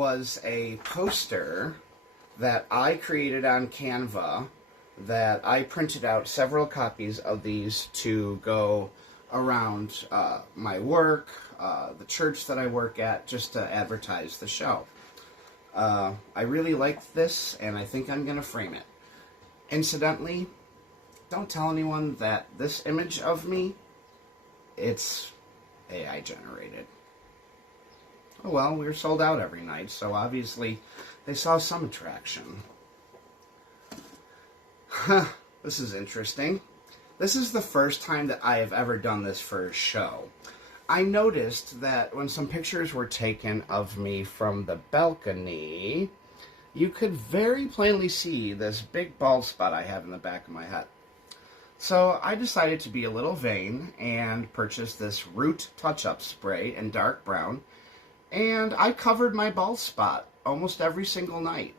was a poster that I created on Canva that I printed out several copies of these to go around my work, the church that I work at, just to advertise the show. I really liked this, and I think I'm going to frame it. Incidentally, don't tell anyone that this image of me, it's AI generated. Oh well, we were sold out every night, so obviously they saw some attraction. This is interesting. This is the first time that I have ever done this for a show. I noticed that when some pictures were taken of me from the balcony, you could very plainly see this big bald spot I have in the back of my head. So I decided to be a little vain and purchase this Root touch-up spray in dark brown, and I covered my bald spot almost every single night.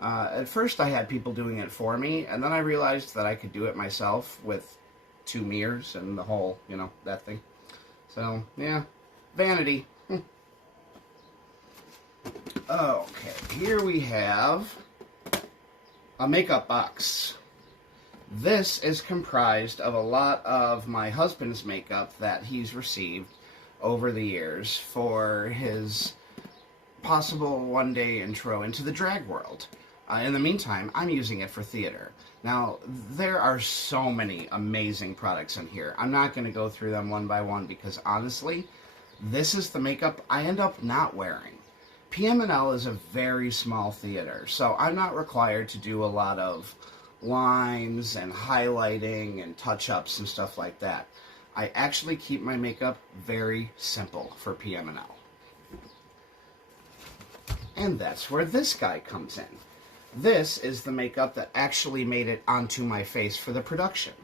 At first I had people doing it for me, and then I realized that I could do it myself with 2 mirrors and the whole, that thing. So, yeah, vanity. Okay, here we have a makeup box. This is comprised of a lot of my husband's makeup that he's received over the years for his possible one-day intro into the drag world. In the meantime, I'm using it for theater. Now, there are so many amazing products in here. I'm not going to go through them one by one because, honestly, this is the makeup I end up not wearing. PMNL is a very small theater, so I'm not required to do a lot of lines and highlighting and touch-ups and stuff like that. I actually keep my makeup very simple for PMNL. And that's where this guy comes in. This is the makeup that actually made it onto my face for the production.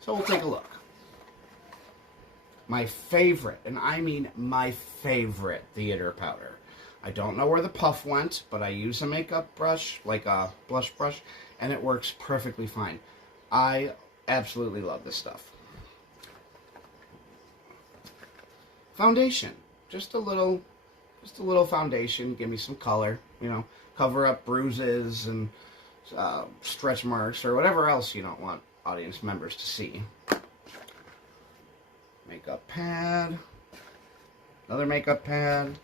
So we'll take a look. My favorite, and I mean my favorite, theater powder. I don't know where the puff went, but I use a makeup brush, like a blush brush, and it works perfectly fine. I absolutely love this stuff. Foundation. Just a little foundation. Give me some color, cover up bruises and stretch marks or whatever else you don't want audience members to see. Makeup pad. Another makeup pad.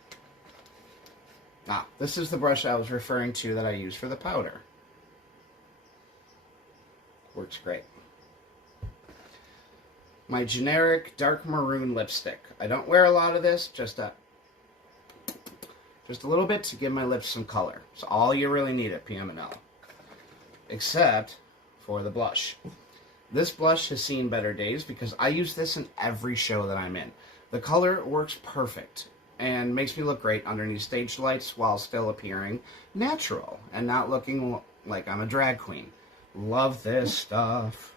This is the brush I was referring to that I use for the powder. Works great. My generic dark maroon lipstick. I don't wear a lot of this, just a little bit to give my lips some color. It's all you really need at PMNL. Except for the blush. This blush has seen better days because I use this in every show that I'm in. The color works perfect and makes me look great underneath stage lights while still appearing natural and not looking like I'm a drag queen. Love this stuff.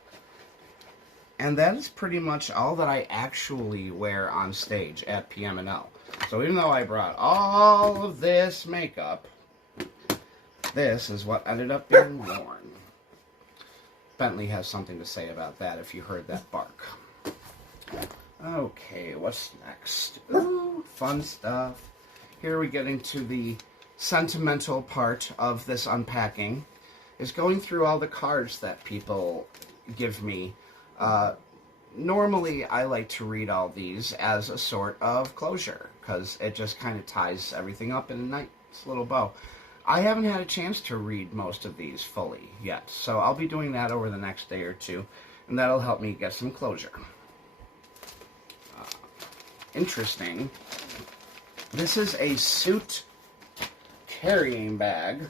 And that is pretty much all that I actually wear on stage at PMNL. So even though I brought all of this makeup, this is what ended up being worn. Bentley has something to say about that if you heard that bark. Okay, what's next? Ooh, fun stuff. Here we get into the sentimental part of this unpacking, is going through all the cards that people give me. Normally, I like to read all these as a sort of closure, because it just kind of ties everything up in a nice little bow. I haven't had a chance to read most of these fully yet, so I'll be doing that over the next day or two, and that'll help me get some closure. Interesting. This is a suit carrying bag,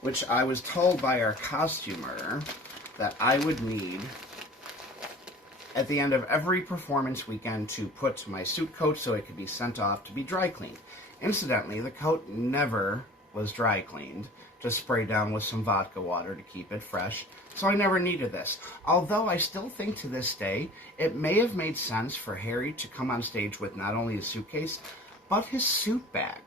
which I was told by our costumer that I would need at the end of every performance weekend to put my suit coat so it could be sent off to be dry cleaned. Incidentally, the coat never was dry cleaned, just sprayed down with some vodka water to keep it fresh, so I never needed this. Although I still think to this day, it may have made sense for Harry to come on stage with not only his suitcase, but his suit bag.